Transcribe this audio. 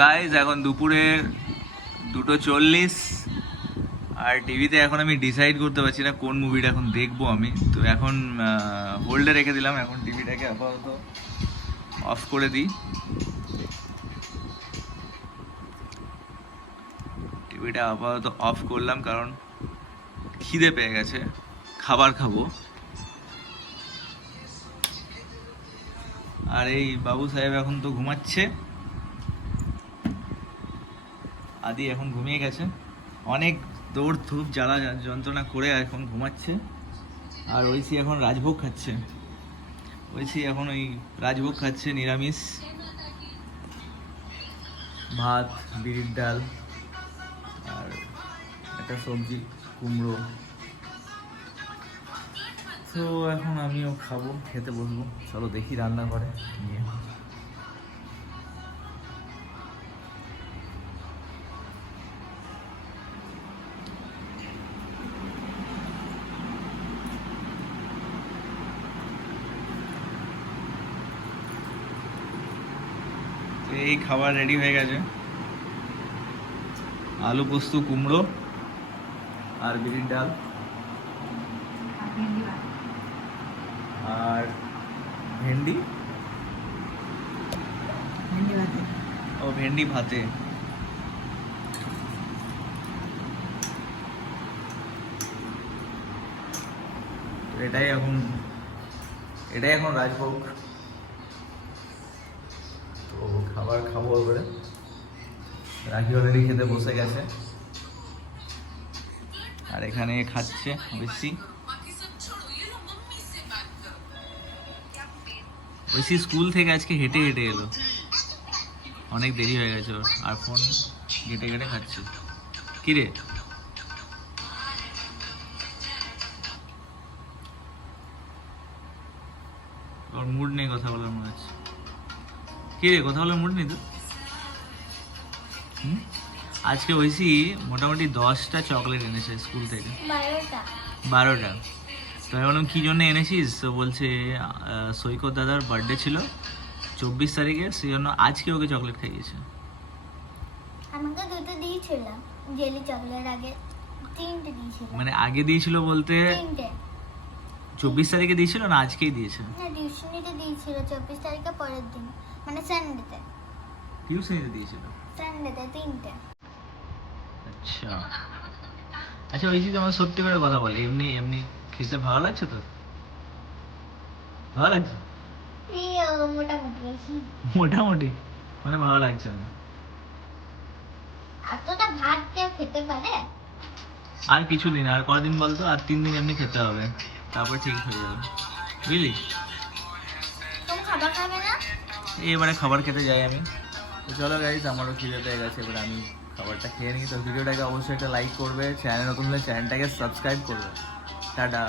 Guys এখন দুপুরে 2:40 আর টিভিতে এখন আমি ডিসাইড করতে পারছি না কোন মুভিটা এখন দেখবো আমি। তো এখন হোল্ডে রেখে দিলাম, এখন টিভিটাকে আপাতত অফ করে দিই। টিভিটা আপাতত অফ করলাম কারণ খিদে পেয়ে গেছে, খাবার খাবো। আর এই বাবু সাহেব এখন তো ঘুমাচ্ছে, আদি এখন ঘুমিয়ে গেছে, অনেক দৌড় ধূপ জ্বালা যন্ত্রণা করে এখন ঘুমাচ্ছে। আর ঐশী এখন রাজভোগ খাচ্ছে, ঐশী এখন ওই রাজভোগ খাচ্ছে, নিরামিষ ভাত, বিরির ডাল আর একটা সবজি কুমড়ো। তো এখন আমিও খাবো, খেতে বসবো। চলো দেখি রান্না করে নিয়ে। এই খাবার রেডি হয়ে গেছে, আলু পোস্ত, কুমড়ো আর বিরির ডাল আর ভেন্ডি ও ভেন্ডি ভাতে। এটাই এখন রাজভোগ। তো খাবার খাবো এবারে। রাখি অলরেডি খেতে বসে গেছে আর এখানে খাচ্ছে বেশি। বেশি স্কুল থেকে আজকে হেঁটে হেঁটে এলো, অনেক দেরি হয়ে গেছে ওর, আর ফোন ঘেটে ঘেটে খাচ্ছে। কিরে ওর মুড নেই কথা বলার, মনে হচ্ছে। কিরে কথা বলার মুড নেই তো? আজকে ঐশী মোটামুটি 10টা চকলেট এনেছে স্কুল থেকে। 12টা। তো আমি বললাম কী জন্য এনেছিস? তো বলছে সৈকত দাদার বার্থডে ছিল 24 তারিখে, সেই জন্য আজকে ওকে চকলেট খাইয়েছে। আমাকে দুটো দিয়েছিল জেলি চকলেট, আগে 3টে দিয়েছিল। মানে আগে দিয়েছিল বলতে 3টে 24 তারিখে দিয়েছিল না আজকেই দিয়েছে? না, টিউশনিতে দিয়েছিল 24 তারিখে পরের দিন, মানে সানডেতে। টিউশনিতে দিয়েছিল সানডেতে 3টে। আচ্ছা আচ্ছা, ওই যে আমার সত্যি করে কথা বলে, এমনি এমনি খেতে ভালো লাগছে তো? ভালো লাগছে এই মোটামুটি। মোটামুটি মানে ভালো লাগছে না। এতটা ভাত কেউ খেতে পারে? আর কিছুদিন, আর কদিন বলতো, আর 3 দিন এমনি খেতে হবে, তারপর ঠিক হয়ে যাবে, বুঝলি? তুমি খাবার খাবে না? এবারে খাবার খেতে যাই আমি। তো চলো গাইজ, আমারও খিদে পেয়ে গেছে, এবার আমি খাবারটা খেয়ে নিই। তো ভিডিওটাকে অবশ্যই একটা লাইক করবে, চ্যানেল নতুন হলে চ্যানেলটাকে সাবস্ক্রাইব করবে। টাটা।